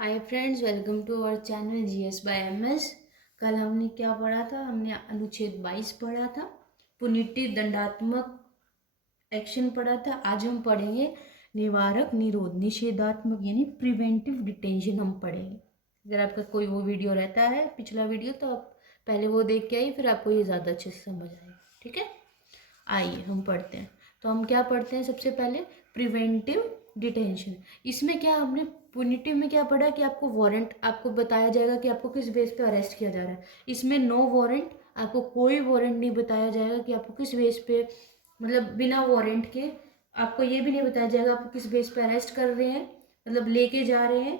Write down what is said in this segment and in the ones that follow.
Hi friends, welcome to our channel GS by MS. कल हमने क्या पढ़ा था? हमने अनुच्छेद 22 पढ़ा था, पुनिटिव दंडात्मक एक्शन पढ़ा था। आज हम पढ़ेंगे निवारक निरोध निषेधात्मक यानी प्रिवेंटिव डिटेंशन हम पढ़ेंगे। अगर आपका कोई वो वीडियो रहता है पिछला वीडियो तो आप पहले वो देख के आइए, फिर आपको ये ज़्यादा अच्छे से समझ आएगा। ठीक है, आइए हम पढ़ते हैं। तो हम क्या पढ़ते हैं? सबसे पहले प्रिवेंटिव डिटेंशन। इसमें क्या हमने पुनिटिव में क्या पढ़ा कि आपको वारंट आपको बताया जाएगा कि आपको किस बेस पे अरेस्ट किया जा रहा है। इसमें नो वारंट, आपको कोई वारंट नहीं बताया जाएगा कि आपको किस बेस पे, मतलब बिना वारंट के आपको ये भी नहीं बताया जाएगा आपको किस बेस पे अरेस्ट कर रहे हैं, मतलब लेके जा रहे हैं।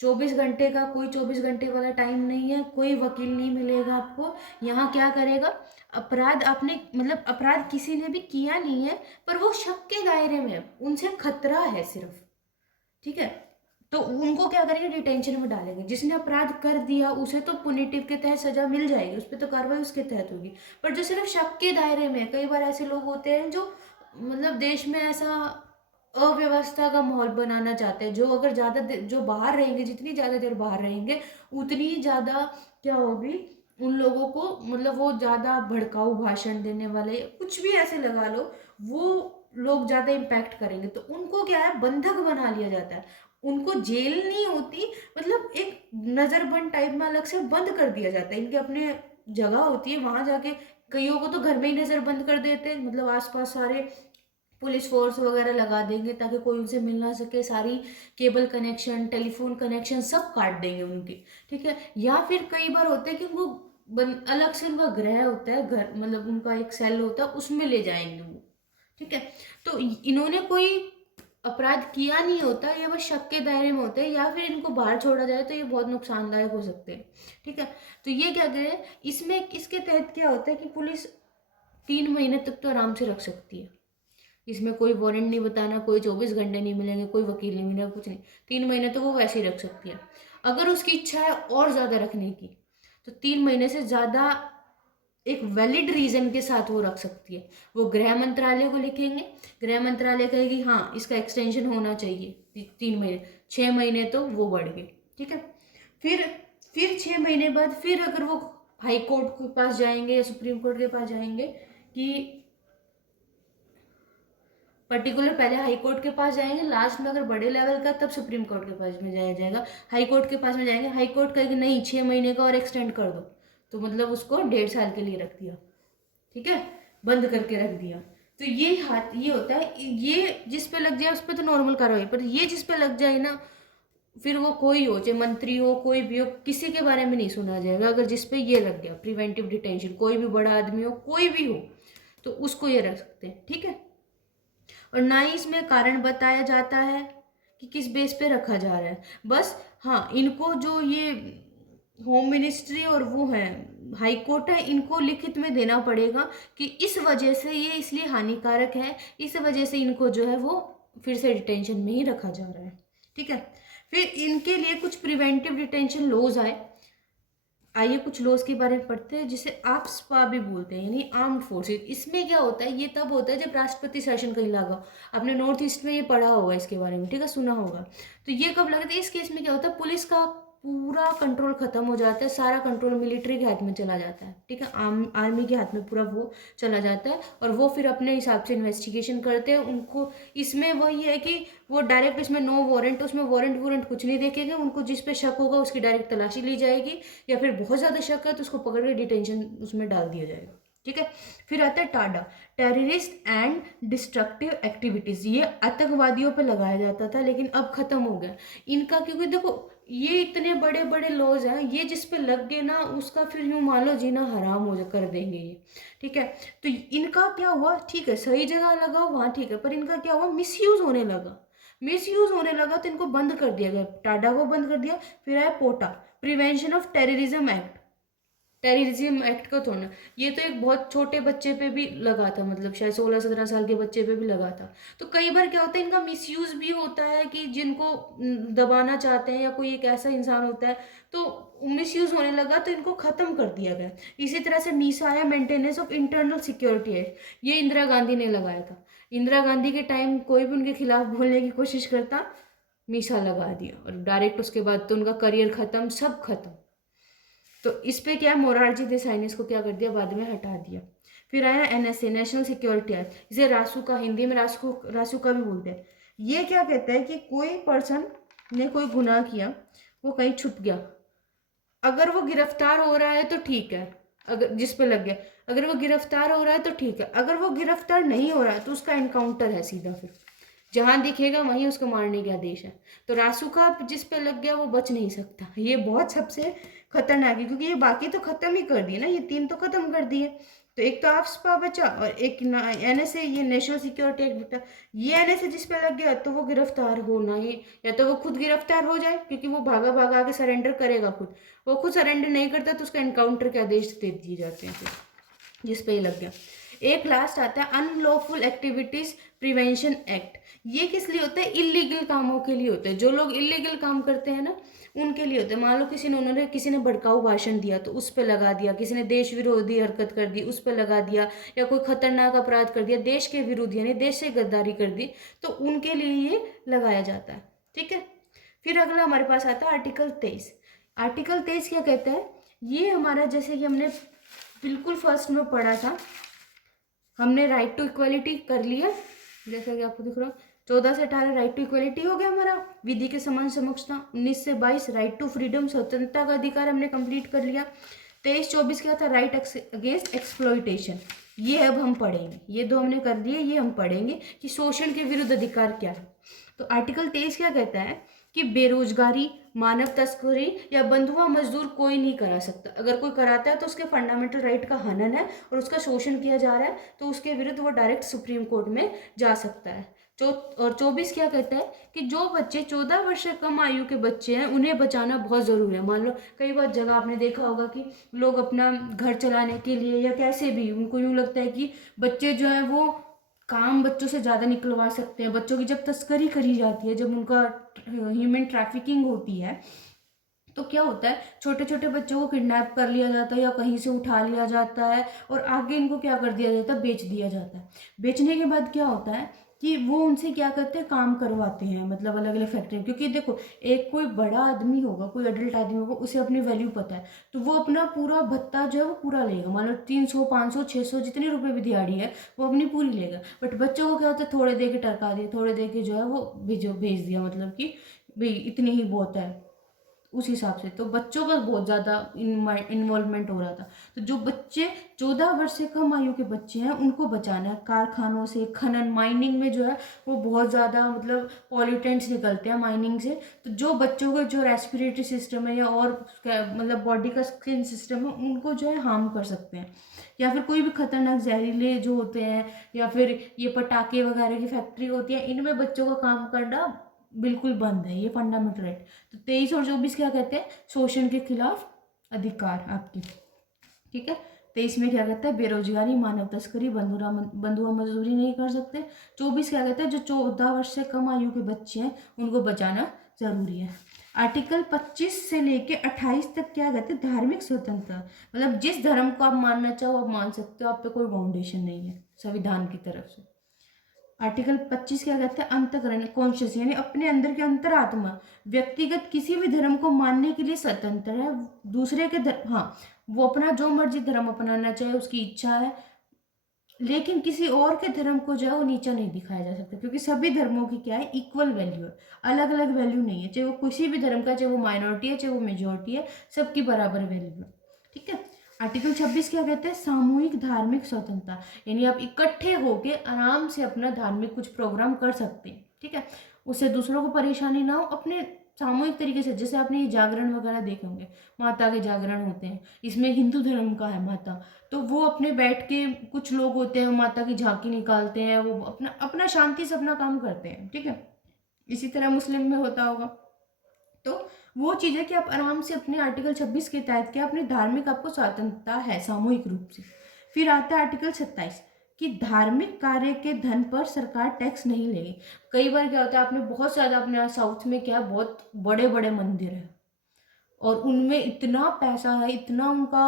24 घंटे का कोई 24 घंटे वाला टाइम नहीं है, कोई वकील नहीं मिलेगा आपको। यहाँ क्या करेगा, अपराध आपने मतलब अपराध किसी ने भी किया नहीं है, पर वो शक के दायरे में है, उनसे खतरा है सिर्फ। ठीक है, तो उनको क्या करेंगे, डिटेंशन में डालेंगे। जिसने अपराध कर दिया उसे तो पुनिटिव के तहत सजा मिल जाएगी, उस पर तो कार्रवाई उसके तहत होगी। पर जो सिर्फ शक के दायरे में है, कई बार ऐसे लोग होते हैं जो मतलब देश में ऐसा अव्यवस्था का माहौल बनाना चाहते हैं, जो अगर ज्यादा जो बाहर रहेंगे, जितनी ज्यादा देर बाहर रहेंगे उतनी ज्यादा क्या होगी उन लोगों को, मतलब वो ज्यादा भड़काऊ भाषण देने वाले, कुछ भी ऐसे लगा लो, वो लोग ज्यादा इम्पैक्ट करेंगे। तो उनको क्या है, बंधक बना लिया जाता है। उनको जेल नहीं होती, मतलब एक नजरबंद टाइप में अलग से बंद कर दिया जाता है। इनके अपने जगह होती है, वहां जाके कईयों को तो घर में ही नजरबंद कर देते हैं, मतलब आसपास सारे पुलिस फोर्स वगैरह लगा देंगे ताकि कोई उनसे मिल ना सके। सारी केबल कनेक्शन, टेलीफोन कनेक्शन सब काट देंगे उनकी। ठीक है, या फिर कई बार होता है कि उनको अलग से उनका गृह होता है, घर मतलब उनका एक सेल होता है, उसमें ले जाएंगे वो। ठीक है, तो इन्होंने कोई अपराध किया नहीं होता, ये बस शक के दायरे में होते हैं, या फिर इनको बाहर छोड़ा जाए तो ये बहुत नुकसानदायक हो सकते हैं। ठीक है, तो ये क्या करें, इसमें इसके तहत क्या होता है कि पुलिस 3 महीने तक तो आराम से रख सकती है। इसमें कोई वारंट नहीं बताना, कोई 24 घंटे नहीं मिलेंगे, कोई वकील नहीं मिलेगा, कुछ नहीं। 3 महीने तो वो वैसे ही रख सकती है। अगर उसकी इच्छा है और ज्यादा रखने की तो 3 महीने से ज्यादा एक वैलिड रीजन के साथ वो रख सकती है। वो गृह मंत्रालय को लिखेंगे, गृह मंत्रालय कहेगी हाँ इसका एक्सटेंशन होना चाहिए 3 महीने। 6 महीने तो वो बढ़ गए। ठीक है, फिर फिर 6 महीने बाद फिर अगर वो हाई कोर्ट के पास जाएंगे या सुप्रीम कोर्ट के पास जाएंगे कि पर्टिकुलर, पहले हाई कोर्ट के पास जाएंगे, लास्ट में अगर बड़े लेवल का तब सुप्रीम कोर्ट के पास में जाया जाएगा। हाई कोर्ट के पास में जाएंगे, हाई कोर्ट कहेगी नहीं 6 महीने का और एक्सटेंड कर दो, तो मतलब उसको 1.5 साल के लिए रख दिया। ठीक है, बंद करके रख दिया। तो ये हाथ ये होता है, ये जिस पे लग जाए उस पर तो नॉर्मल कार्रवाई, पर ये जिस पे लग जाए ना, फिर वो कोई हो, चाहे मंत्री हो कोई भी हो, किसी के बारे में नहीं सुना जाएगा। अगर जिस पे ये लग गया प्रिवेंटिव डिटेंशन, कोई भी बड़ा आदमी हो कोई भी हो, तो उसको ये रख सकते हैं। ठीक है, और ना ही इसमें कारण बताया जाता है कि किस बेस पे रखा जा रहा है। बस हाँ, इनको जो ये होम मिनिस्ट्री और वो है हाई कोर्ट है, इनको लिखित में देना पड़ेगा कि इस वजह से ये इसलिए हानिकारक है, इस वजह से इनको जो है वो फिर से डिटेंशन में ही रखा जा रहा है। ठीक है, फिर इनके लिए कुछ प्रिवेंटिव डिटेंशन लॉज आए। आइए कुछ लॉज के बारे में पढ़ते हैं, जिसे आप स्पा भी बोलते हैं, यानी आर्म्ड फोर्सेस। इसमें क्या होता है, ये तब होता है जब राष्ट्रपति शासन कहीं लगा। आपने नॉर्थ ईस्ट में ये पढ़ा होगा इसके बारे में, ठीक है, सुना होगा। तो ये कब लगता है, इस केस में क्या होता है, पुलिस का पूरा कंट्रोल खत्म हो जाता है, सारा कंट्रोल मिलिट्री के हाथ में चला जाता है। ठीक है, आर्मी के हाथ में पूरा वो चला जाता है, और वो फिर अपने हिसाब से इन्वेस्टिगेशन करते हैं। उनको इसमें वही है कि वो डायरेक्ट, इसमें नो वारंट, उसमें वारंट वारंट कुछ नहीं देखेंगे। उनको जिस पे शक होगा उसकी डायरेक्ट तलाशी ली जाएगी, या फिर बहुत ज़्यादा शक है तो उसको पकड़ के डिटेंशन उसमें डाल दिया जाएगा। ठीक है, फिर आता है Tada, terrorist and destructive activities. ये आतंकवादियों पे लगाया जाता था, लेकिन अब खत्म हो गया इनका, क्योंकि देखो ये इतने बड़े बड़े लॉज हैं, ये जिस पे लग गए ना उसका फिर यूं मान लो जीना हराम हो कर देंगे ये। ठीक है, तो इनका क्या हुआ, ठीक है सही जगह लगा वहां, ठीक है, पर इनका क्या हुआ, मिसयूज होने लगा। मिसयूज होने लगा तो इनको बंद कर दिया गया, टाडा को बंद कर दिया। फिर आया POTA, prevention of terrorism act. Terrorism act का थोड़ा, ये तो एक बहुत छोटे बच्चे पे भी लगा था, मतलब शायद 16-17 साल के बच्चे पे भी लगा था। तो कई बार क्या होता है, इनका मिसयूज भी होता है कि जिनको दबाना चाहते हैं, या कोई एक ऐसा इंसान होता है तो मिसयूज होने लगा, तो इनको खत्म कर दिया गया। इसी तरह से मीसा है, maintenance of internal security act, ये इंदिरा गांधी ने लगाया था। इंदिरा गांधी के टाइम कोई भी उनके खिलाफ बोलने की कोशिश करता मीसा लगा दिया और डायरेक्ट उसके बाद तो उनका करियर ख़त्म, सब खत्म। तो इस पे क्या है, मोरारजी देसाई ने इसको क्या कर दिया, बाद में हटा दिया। फिर आया एनएसए, नेशनल सिक्योरिटी एक्ट, इसे रासुका, हिंदी में रासुका भी बोलते हैं। ये क्या कहता है कि कोई पर्सन ने कोई गुनाह किया, वो कहीं छुप गया, अगर वो गिरफ्तार हो रहा है तो ठीक है, अगर जिस पे लग गया, अगर वो गिरफ्तार हो रहा है तो ठीक है, अगर वो गिरफ्तार नहीं हो रहा है तो उसका एनकाउंटर है सीधा, फिर जहां दिखेगा वहीं उसको मारने के आदेश है। तो रासुका जिस पे लग गया वो बच नहीं सकता। ये बहुत सबसे खतरनाक है, क्योंकि ये बाकी तो खत्म ही कर दिए ना, ये तीन तो खत्म कर दिए। तो एक तो आफ्सपा बचा और एक एनएसए, ये नेशनल सिक्योरिटी एक्ट बचा। ये एनएसए जिस पे लग गया तो वो गिरफ्तार होना ही, या तो वो खुद गिरफ्तार हो जाए क्योंकि वो भागा भागा आके सरेंडर करेगा खुद, वो खुद सरेंडर नहीं करता तो उसका एनकाउंटर के आदेश दे दिए जाते हैं फिर, जिस पे ही लग गया। एक लास्ट आता है अनलॉफुल एक्टिविटीज प्रिवेंशन एक्ट। ये किस लिए होता है, इलीगल कामों के लिए होता है। जो लोग इलीगल काम करते हैं ना उनके लिए होता है। मान लो किसी ने भड़काऊ भाषण दिया तो उस पर लगा दिया, किसी ने देश विरोधी हरकत कर दी उस पर लगा दिया, या कोई खतरनाक अपराध कर दिया देश के विरुद्ध यानी देश से गद्दारी कर दी, तो उनके लिए ये लगाया जाता है। ठीक है, फिर अगला हमारे पास आता है आर्टिकल 23। आर्टिकल 23 क्या कहता है, ये हमारा जैसे कि हमने बिल्कुल फर्स्ट में पढ़ा था, हमने राइट टू इक्वलिटी कर लिया, जैसा कि आपको दिख रहा है 14 से 18 राइट टू इक्वलिटी हो गया हमारा, विधि के समान समक्षता। 19 से 22 राइट टू फ्रीडम, स्वतंत्रता का अधिकार हमने कंप्लीट कर लिया। 23-24 क्या था, राइट अगेंस्ट एक्सप्लॉइटेशन, ये अब हम पढ़ेंगे। ये दो हमने कर लिए, ये हम पढ़ेंगे कि शोषण के विरुद्ध अधिकार क्या है। तो आर्टिकल 23 क्या कहता है कि बेरोजगारी, मानव तस्करी या बंधुआ मजदूर कोई नहीं करा सकता। अगर कोई कराता है तो उसके फंडामेंटल राइट का हनन है और उसका शोषण किया जा रहा है, तो उसके विरुद्ध वो डायरेक्ट सुप्रीम कोर्ट में जा सकता है। और 24 क्या कहता है कि जो बच्चे 14 वर्ष से कम आयु के बच्चे हैं उन्हें बचाना बहुत ज़रूरी है। मान लो कई बार जगह आपने देखा होगा कि लोग अपना घर चलाने के लिए या कैसे भी उनको यूँ लगता है कि बच्चे जो है वो काम बच्चों से ज़्यादा निकलवा सकते हैं। बच्चों की जब तस्करी करी जाती है, जब उनका ह्यूमन ट्रैफिकिंग होती है, तो क्या होता है, छोटे छोटे बच्चों को किडनैप कर लिया जाता है या कहीं से उठा लिया जाता है और आगे इनको क्या कर दिया जाता है, बेच दिया जाता है। बेचने के बाद क्या होता है कि वो उनसे क्या करते हैं, काम करवाते हैं, मतलब अलग अलग फैक्ट्री। क्योंकि देखो, एक कोई बड़ा आदमी होगा, कोई अडल्ट आदमी होगा, उसे अपनी वैल्यू पता है, तो वो अपना पूरा भत्ता जो है वो पूरा लेगा। मान लो 300 500 600 जितने रुपए भी दिहाड़ी है वो अपनी पूरी लेगा। बट बच्चों को क्या होता है, थोड़े दे के टरका दिया, थोड़े दे के जो है वो भेज दिया, मतलब कि भाई इतनी ही बहुत है उस हिसाब से। तो बच्चों का बहुत ज़्यादा इन्वॉल्वमेंट हो रहा था। तो जो बच्चे 14 वर्ष से कम आयु के बच्चे हैं उनको बचाना है। कारखानों से, खनन, माइनिंग में जो है वो बहुत ज़्यादा मतलब पॉल्यूटेंट्स निकलते हैं माइनिंग से। तो जो बच्चों का जो रेस्पिरेटरी सिस्टम है या और मतलब बॉडी का स्किन सिस्टम है उनको जो है हार्म कर सकते हैं। या फिर कोई भी खतरनाक जहरीले जो होते हैं, या फिर ये पटाखे वगैरह की फैक्ट्री होती है, इनमें बच्चों का काम करना बिल्कुल बंद है, ये फंडामेंटल राइट। तो 23 और 24 क्या कहते हैं, शोषण के खिलाफ अधिकार आपकी। ठीक है, 23 में क्या कहता है, बेरोजगारी, मानव तस्करी, बंधुआ मजदूरी नहीं कर सकते। 24 क्या कहता है, जो 14 वर्ष से कम आयु के बच्चे हैं उनको बचाना जरूरी है। आर्टिकल 25 से लेके 28 तक क्या कहते हैं, धार्मिक स्वतंत्रता, मतलब जिस धर्म को आप मानना चाहो आप मान सकते हो, आप पे कोई बाउंडेशन नहीं है संविधान की तरफ से। आर्टिकल 25 क्या कहता है, अंतःकरण, कॉन्शियस, यानी अपने अंदर की अंतरात्मा व्यक्तिगत किसी भी धर्म को मानने के लिए स्वतंत्र है। दूसरे के धर्म, हाँ, वो अपना जो मर्जी धर्म अपनाना चाहे उसकी इच्छा है, लेकिन किसी और के धर्म को जो है वो नीचा नहीं दिखाया जा सकता, क्योंकि सभी धर्मों की क्या है, इक्वल वैल्यू है, अलग अलग वैल्यू नहीं है। चाहे वो किसी भी धर्म का, चाहे वो माइनॉरिटी है चाहे वो मेजोरिटी है, सबकी बराबर वैल्यू है। ठीक है, आर्टिकल 26 क्या कहते हैं, सामूहिक धार्मिक स्वतंत्रता, यानी आप इकट्ठे होके आराम से अपना धार्मिक कुछ प्रोग्राम कर सकते हैं। ठीक है, उससे दूसरों को परेशानी ना हो, अपने सामूहिक तरीके से। जैसे आपने ये जागरण वगैरह देखे होंगे, माता के जागरण होते हैं, इसमें हिंदू धर्म का है माता, तो वो अपने बैठ के, कुछ लोग होते हैं माता की झांकी निकालते हैं, वो अपना अपना शांति से अपना काम करते हैं। ठीक है, इसी तरह मुस्लिम में होता होगा। तो वो चीज़ है कि आप आराम से अपने आर्टिकल 26 के तहत क्या अपनी धार्मिक आपको स्वतंत्रता है सामूहिक रूप से। फिर आता है आर्टिकल 27 कि धार्मिक कार्य के धन पर सरकार टैक्स नहीं लेगी। कई बार क्या होता है, आपने बहुत ज़्यादा अपने यहाँ साउथ में क्या, बहुत बड़े बड़े मंदिर हैं और उनमें इतना पैसा है, इतना उनका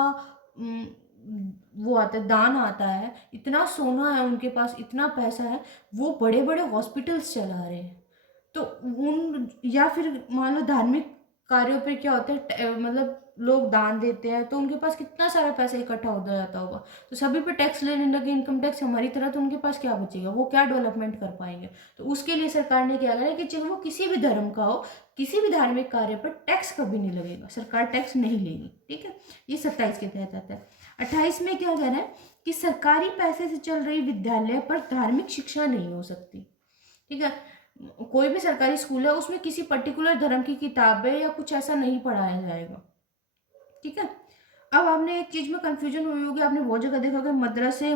वो आता है, दान आता है, इतना सोना है उनके पास, इतना पैसा है, वो बड़े बड़े हॉस्पिटल्स चला रहे हैं। तो उन या फिर मान लो धार्मिक कार्यों पे क्या होता है, मतलब लोग दान देते हैं तो उनके पास कितना सारा पैसा इकट्ठा होता जाता होगा, तो सभी पे टैक्स लेने लगे, इनकम टैक्स हमारी तरह, तो उनके पास क्या बचेगा, वो क्या डेवलपमेंट कर पाएंगे। तो उसके लिए सरकार ने क्या करा कि चाहे वो किसी भी धर्म का हो, किसी भी धार्मिक कार्य पर टैक्स कभी नहीं लगेगा, सरकार टैक्स नहीं लेगी। ठीक है, ये 27 के तहत आता है। 28 में क्या कह रहा है कि सरकारी पैसे से चल रही विद्यालय पर धार्मिक शिक्षा नहीं हो सकती। ठीक है, कोई भी सरकारी स्कूल है उसमें किसी पर्टिकुलर धर्म की किताबें या कुछ ऐसा नहीं पढ़ाया जाएगा। ठीक है, अब आपने एक चीज में कंफ्यूजन हुई होगी, आपने बहुत जगह देखा होगा मदरसे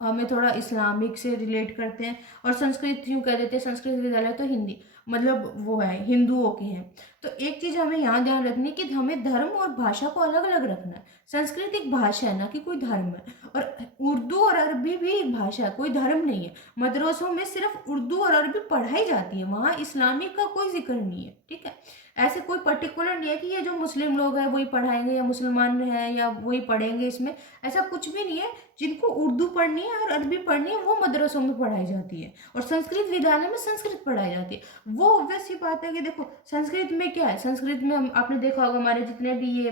हमें थोड़ा इस्लामिक से रिलेट करते हैं, और संस्कृत यूँ कह देते हैं, संस्कृत विद्यालय तो हिंदी मतलब वो है हिंदुओं के हैं। तो एक चीज़ हमें यहाँ ध्यान रखनी है कि हमें धर्म और भाषा को अलग अलग रखना है। संस्कृत एक भाषा है ना कि कोई धर्म है, और उर्दू और अरबी भी एक भाषा है, कोई धर्म नहीं है। मदरसों में सिर्फ उर्दू और अरबी पढ़ाई जाती है, वहाँ इस्लामिक का कोई जिक्र नहीं है। ठीक है, ऐसे कोई पर्टिकुलर नहीं है कि ये जो मुस्लिम लोग हैं वही पढ़ाएंगे या मुसलमान हैं या वही पढ़ेंगे, इसमें ऐसा कुछ भी नहीं है। जिनको उर्दू पढ़नी है और अरबी पढ़नी है वो मदरसों में पढ़ाई जाती है, और संस्कृत विद्यालय में संस्कृत पढ़ाई जाती है। वो ऑब्वियस सी बात है कि देखो संस्कृत में क्या है, संस्कृत में आपने देखा होगा हमारे जितने भी ये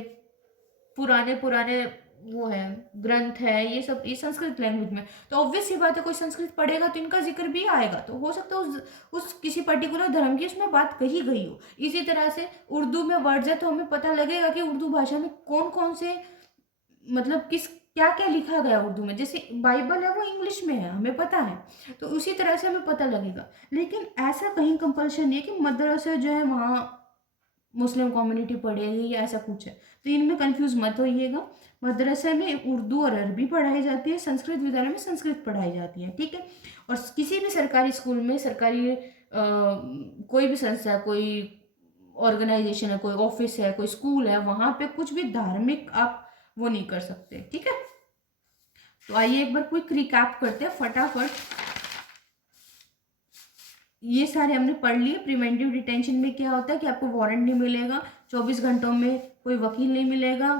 पुराने पुराने वो है ग्रंथ है, ये सब ये संस्कृत लैंग्वेज में, तो ऑब्वियस सी बात है कोई संस्कृत पढ़ेगा तो इनका जिक्र भी आएगा। तो हो सकता है उस किसी पर्टिकुलर धर्म की उसमें बात कही गई हो। इसी तरह से उर्दू में वर्ड्स है तो हमें पता लगेगा कि उर्दू भाषा में कौन कौन से मतलब किस क्या क्या लिखा गया उर्दू में। जैसे बाइबल है वो इंग्लिश में है, हमें पता है, तो उसी तरह से हमें पता लगेगा। लेकिन ऐसा कहीं कंपल्शन नहीं है कि मदरसे जो है वहाँ मुस्लिम कम्युनिटी पढ़ेगी या ऐसा कुछ है, तो इनमें कंफ्यूज मत होइएगा। मदरसे में उर्दू और अरबी पढ़ाई जाती है, संस्कृत विद्यालय में संस्कृत पढ़ाई जाती है। ठीक है, और किसी भी सरकारी स्कूल में सरकारी कोई भी संस्था, कोई ऑर्गेनाइजेशन है, कोई ऑफिस है, कोई स्कूल है, वहां पे कुछ भी धार्मिक आप वो नहीं कर सकते। ठीक है, तो आइए एक बार क्विक रिकैप करते हैं फटाफट। ये सारे हमने पढ़ लिए। प्रिवेंटिव डिटेंशन में क्या होता है कि आपको वारंट नहीं मिलेगा, 24 घंटों में कोई वकील नहीं मिलेगा,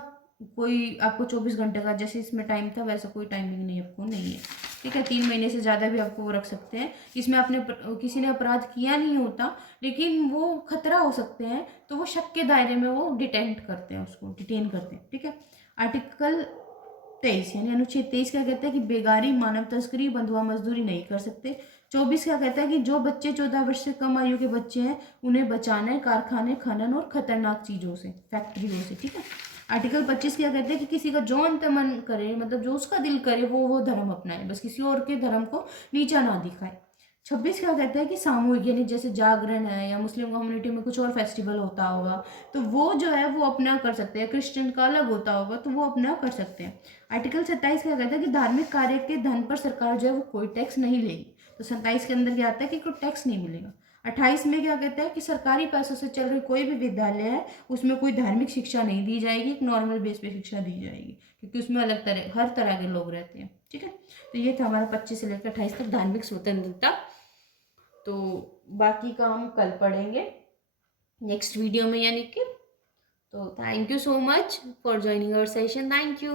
कोई आपको 24 घंटे का जैसे इसमें टाइम था वैसा कोई टाइमिंग नहीं आपको नहीं है। ठीक है, 3 महीने से ज़्यादा भी आपको वो रख सकते हैं। इसमें आपने किसी ने अपराध किया नहीं होता लेकिन वो खतरा हो सकते हैं, तो वो शक के दायरे में वो डिटेंट करते हैं, उसको डिटेन करते हैं। ठीक है, आर्टिकल 23 यानी अनुच्छेद 23 क्या कहता है कि बेगारी, मानव तस्करी, बंधुआ मजदूरी नहीं कर सकते। 24 क्या कहता है कि जो बच्चे 14 वर्ष से कम आयु के बच्चे हैं उन्हें बचाना है कारखाने, खनन और खतरनाक चीजों से, फैक्ट्रियों से। ठीक है, आर्टिकल 25 क्या कहते हैं कि किसी का जौन तमन करे, मतलब जो उसका दिल करे वो धर्म अपनाए, बस किसी और के धर्म को नीचा ना दिखाए। 26 क्या कहता है कि सामूहिक यानी जैसे जागरण है या मुस्लिम कम्युनिटी में कुछ और फेस्टिवल होता होगा तो वो जो है वो अपना कर सकते हैं, क्रिश्चियन का अलग होता होगा तो वो अपना कर सकते हैं। आर्टिकल 27 क्या कहता है कि धार्मिक कार्य के धन पर सरकार जो है वो कोई टैक्स नहीं लेगी, तो 27 के अंदर क्या आता है कि कोई टैक्स नहीं मिलेगा। 28 में क्या कहता है कि सरकारी पैसों से चल रही कोई भी विद्यालय है उसमें कोई धार्मिक शिक्षा नहीं दी जाएगी, एक नॉर्मल बेस पे शिक्षा दी जाएगी, क्योंकि उसमें अलग तरह हर तरह के लोग रहते हैं। ठीक है, तो ये था हमारा 25 से लेकर 28 तक धार्मिक स्वतंत्रता। तो बाकी का हम कल पढ़ेंगे नेक्स्ट वीडियो में यानी कि। तो thank you so much for joining our session, thank you.